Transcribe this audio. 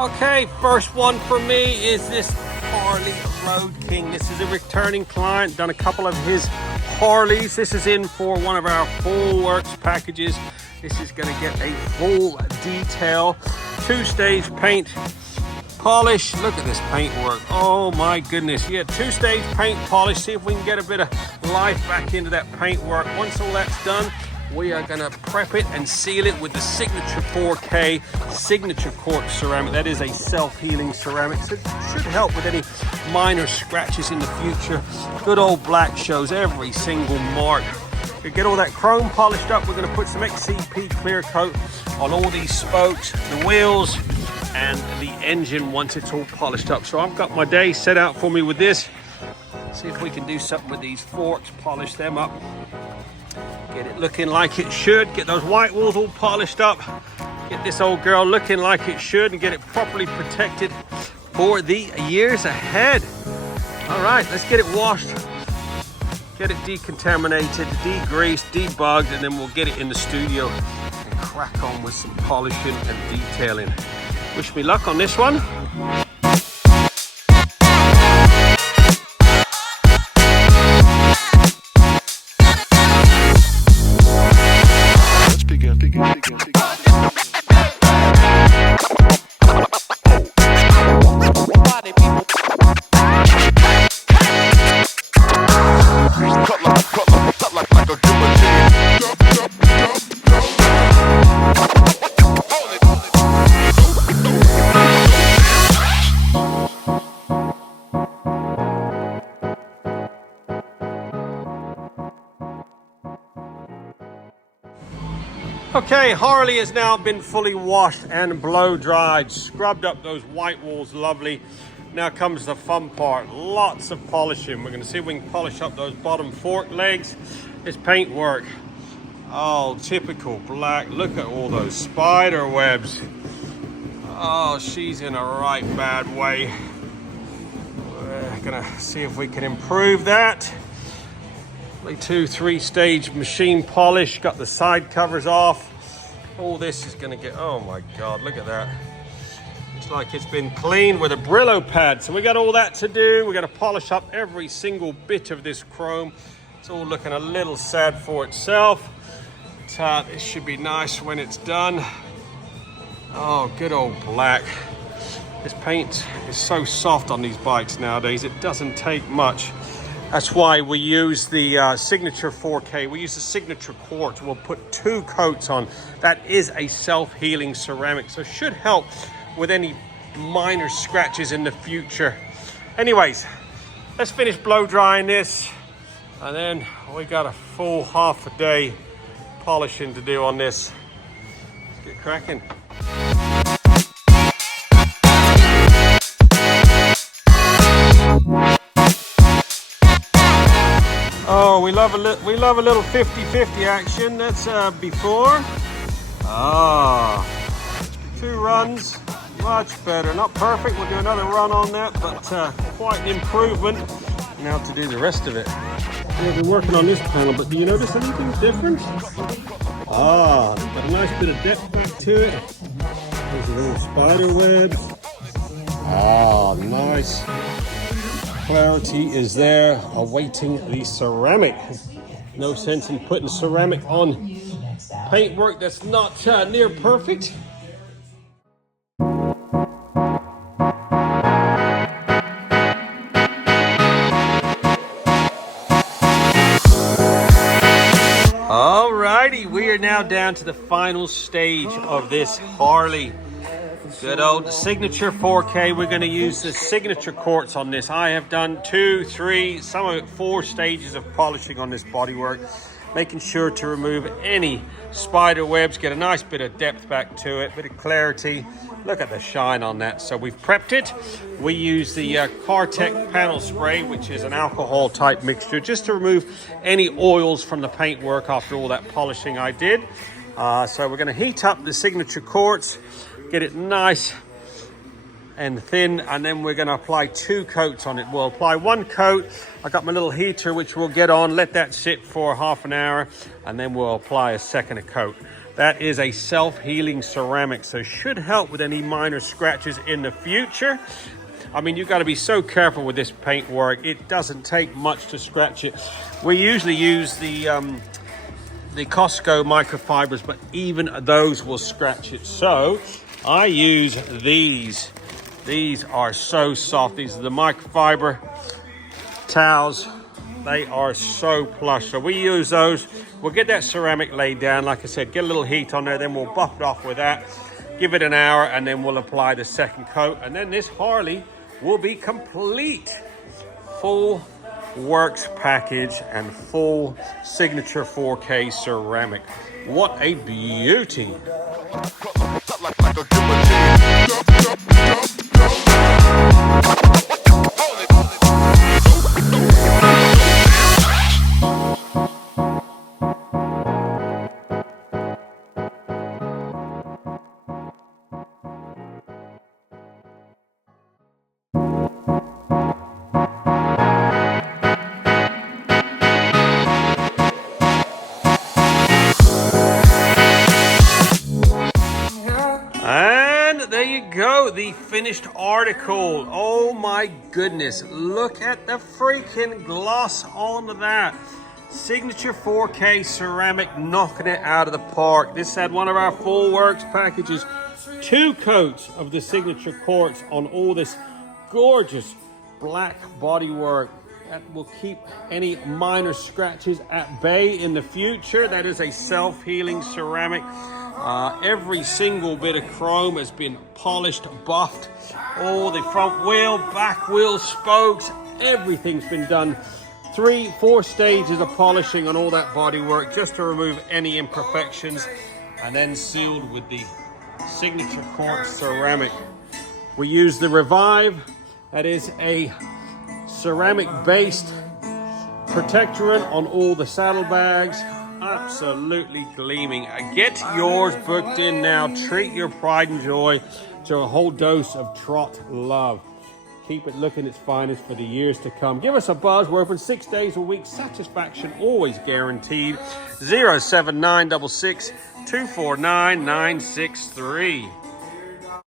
Okay, first one for me is this Harley Road King. This is a returning client, done a couple of his Harleys. This is in for one of our full works packages. This is going to get a full detail, two-stage paint polish. Look at this paint work. Oh my goodness. Yeah, two-stage paint polish. See if we can get a bit of life back into that paint work. Once all that's done, we are going to prep it and seal it with the Signature 4K Signature Quartz ceramic. That is a self-healing ceramic, so it should help with any minor scratches in the future. Good old black shows every single mark. To get all that chrome polished up, we're going to put some XCP clear coat on all these spokes, the wheels, and the engine once it's all polished up. So I've got my day set out for me with this. See if we can do something with these forks, polish them up. Get it looking like it should. Get those white walls all polished up. Get this old girl looking like it should and get it properly protected for the years ahead. All right, let's get it washed. Get it decontaminated, degreased, debugged, and then we'll get it in the studio and crack on with some polishing and detailing. Wish me luck on this one. Okay, Harley has now been fully washed and blow dried, scrubbed up those white walls, lovely. Now comes the fun part, lots of polishing. We're going to see if we can polish up those bottom fork legs. This paint work, oh, typical black. Look at all those spider webs. Oh, she's in a right bad way. We're going to see if we can improve that. 2-3 stage machine polish, got the side covers off. All this is going to get, oh my God, look at that. It's like it's been cleaned with a Brillo pad. So we got all that to do. We got to polish up every single bit of this chrome. It's all looking a little sad for itself. But it should be nice when it's done. Oh, good old black. This paint is so soft on these bikes nowadays. It doesn't take much. That's why we use the Signature 4K. We use the Signature Quartz. We'll put 2 coats on. That is a self-healing ceramic, so should help with any minor scratches in the future. Anyways, let's finish blow drying this, and then we got a full half a day polishing to do on this. Let's get cracking. Oh, we love a little 50-50 action. That's before. Ah, 2 runs, much better. Not perfect. We'll do another run on that, but quite an improvement. Now to do the rest of it. We've been working on this panel, but do you notice anything different? Ah, got a nice bit of depth back to it. There's a little spider webs. Ah, nice. Clarity is there, awaiting the ceramic. No sense in putting ceramic on paintwork that's not near perfect. Alrighty, we are now down to the final stage of this Harley. Good old Signature 4K. We're going to use the Signature Quartz on this. I have done 2, 3, some of it 4 stages of polishing on this bodywork, making sure to remove any spider webs, get a nice bit of depth back to it, bit of clarity. Look at the shine on that. So we've prepped it. We use the Cartec panel spray, which is an alcohol type mixture, just to remove any oils from the paintwork after all that polishing I did. So we're going to heat up the Signature Quartz, get it nice and thin, and then we're going to apply 2 coats on it. We'll apply 1 coat. I got my little heater which we'll get on, let that sit for half an hour, and then we'll apply a second coat. That is a self-healing ceramic, so should help with any minor scratches in the future. I mean, you've got to be so careful with this paint work. It doesn't take much to scratch it. We usually use the Costco microfibers, but even those will scratch it. So I use these. These are so soft. These are the microfiber towels. They are so plush. So we use those. We'll get that ceramic laid down. Like I said, get a little heat on there, then we'll buff it off with that. Give it an hour, and then we'll apply the second coat. And then this Harley will be complete. Full works package and full signature 4K ceramic. What a beauty. There you go, the finished article. Oh my goodness, look at the freaking gloss on that. Signature 4K ceramic, knocking it out of the park. This had one of our full works packages. 2 coats of the signature quartz on all this gorgeous black bodywork. That will keep any minor scratches at bay in the future. That is a self-healing ceramic. Every single bit of chrome has been polished, buffed. All the front wheel, back wheel, spokes, everything's been done. 3-4 stages of polishing on all that bodywork just to remove any imperfections, and then sealed with the signature quartz ceramic. We use the Revive. That is a ceramic-based protectorant on all the saddlebags. Absolutely gleaming. Get yours booked in now. Treat your pride and joy to a whole dose of Trott love. Keep it looking its finest for the years to come. Give us a buzz. We're open 6 days a week. Satisfaction always guaranteed. 07966 249 963.